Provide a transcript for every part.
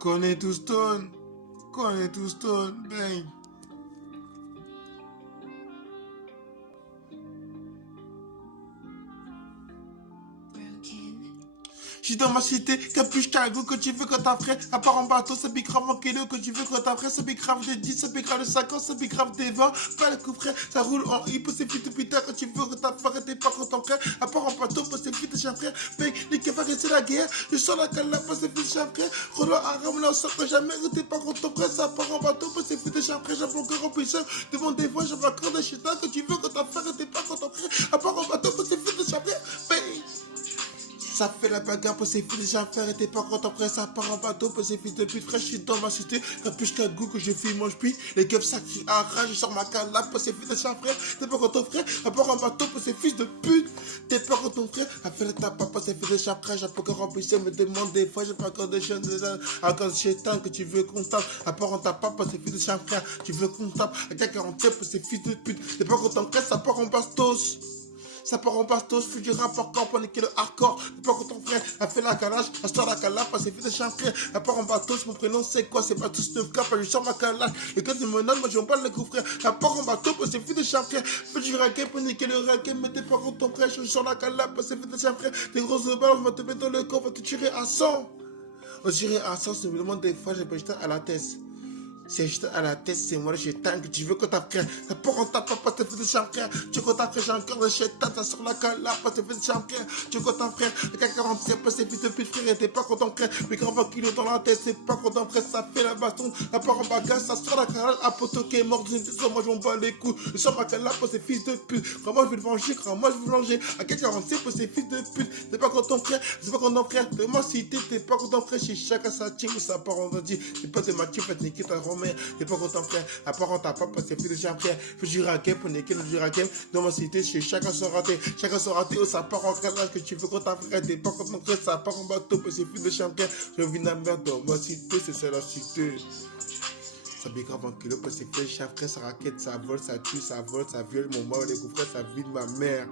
Connais tout Stone. Connais tout Stone. Bang. J'suis dans ma cité, capuche cargo que tu veux quand t'as frère. À part en bateau, ça bicrave en kilo que tu veux quand t'as frère. Ça bicrave de 10, ça bicrave de 50, ça bicrave des 20. Pas le coup frère, ça roule en hip, c'est vite depuis tard quand tu veux quand t'as frère. T'es pas content frère. À part en bateau, c'est vite chez frère. Paye les cafards c'est la guerre. Je sens la cala, c'est vite chez frère. Relo à Ram, là, on sort jamais. T'es pas content frère. Ça part en bateau, c'est vite chez frère. J'ai encore en puissance. Devant des voix, j'ai pas encore de chétan que tu veux quand t'as frère. T'es pas content frère. À part en bateau, c'est vite chez frère. Paye. Ça fait la bagarre pour ses filles déjà faire et t'es pas content après ça part en bateau pour ses filles de pute fraîche. Je suis dans ma cité, capuche qu'à goût que je file mange puis les keufs ça crie à rage, je sors ma calape pour ses filles de chat frère. T'es pas content frère, à part en bateau pour ses fils de pute. T'es pas content frère, à faire ta papa pour ses filles de chat frère. J'ai pas encore rempli me demande des fois, j'ai pas encore de chaîne encore de chétan que tu veux qu'on tape. À part en ta papa pour ses filles de chat frère, tu veux qu'on tape. À 47 pour ses fils de pute. T'es pas content frère, ça part en bastos. Ça part en bastos, fut du rap encore pour niquer le hardcore. T'es pas content frère, elle fait la calage, elle sort la calage, parce qu'elle fait des chiens frère. Elle part en bastos, mon prénom c'est quoi? C'est pas tous 9 cap, je sors ma calage. Et quand tu me donnes, moi j'en parle le coup frère. Elle part en bateau, parce qu'elle fait des chiens frère. Fais du raquet pour niquer le raquet, mais t'es pas content frère, je sors la calage, parce qu'elle fait des chiens frère. Des grosses balles, on va te mettre dans le corps, on va te tirer à 100. On tirer à 100, c'est vraiment des fois, j'ai pas jeté à la tête. C'est juste à la tête, c'est moi le chétan que tu veux que ta frère. Ça part en ta papa, te fait des champs frère. Tu veux que ta frère, j'ai encore le chétan, ça sort la calape, te fait des champs frère. Tu veux que ta frère, le gars 47, c'est vite de pute frère, et t'es pas content frère. Mais quand 20 kilos dans la tête, c'est pas content frère, ça fait la baston. La part en bagarre, ça sort la calape, à poto qui est mort, moi je m'en bats les couilles. Je sors ma calape pour ces fils de pute. Quand moi je vais le venger, quand moi je vais le venger. À 47 pour ces fils de pute. T'es pas content frère, c'est pas content frère. De ma cité, t'es pas content frère, chez chacun sa team, ça part en dit. T'es pas de ma team, faites niquer ta grand-mère. T'es pas content frère, à part en ta papa, c'est plus de chien frère. Fais du raquet pour niquer le raquet. Dans ma cité, chez chacun son raté. Chacun son raté, oh ça part en calage que tu veux quand ta frère. T'es pas content frère, ça part en bateau, c'est plus de chien frère. Je vis la merde dans ma cité, c'est la cité. Ça bicrave en kilo, parce que c'est fait chien frère, ça raquette, ça vole, ça tue, ça vole, ça viole mon mort, les coups frères, ça vide ma mère.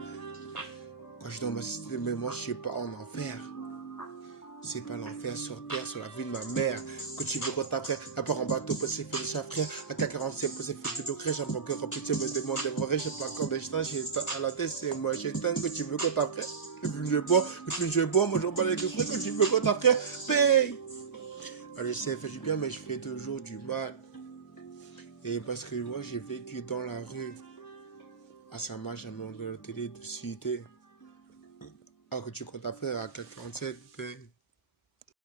Quand je suis dans ma cité, mais moi je suis pas en enfer. C'est pas l'enfer sur terre, sur la vie de ma mère. Que tu veux quand ta frère, à part en bateau, pour ses filles de chat frère. À 47 pour ses filles de crèche, j'ai encore rempli, tu me demandes de vrai, j'ai pas encore de chétan, j'ai à la tête, c'est moi, chétan, que tu veux quand ta frère. Le film je bois, moi j'en bats les coups que tu veux quand ta frère, paye. Alors je sais faire du bien, mais je fais toujours du mal. Et parce que moi j'ai vécu dans la rue. À Sama, j'ai mis de la télé de cité. Alors que tu comptes ta frère à 47, paye.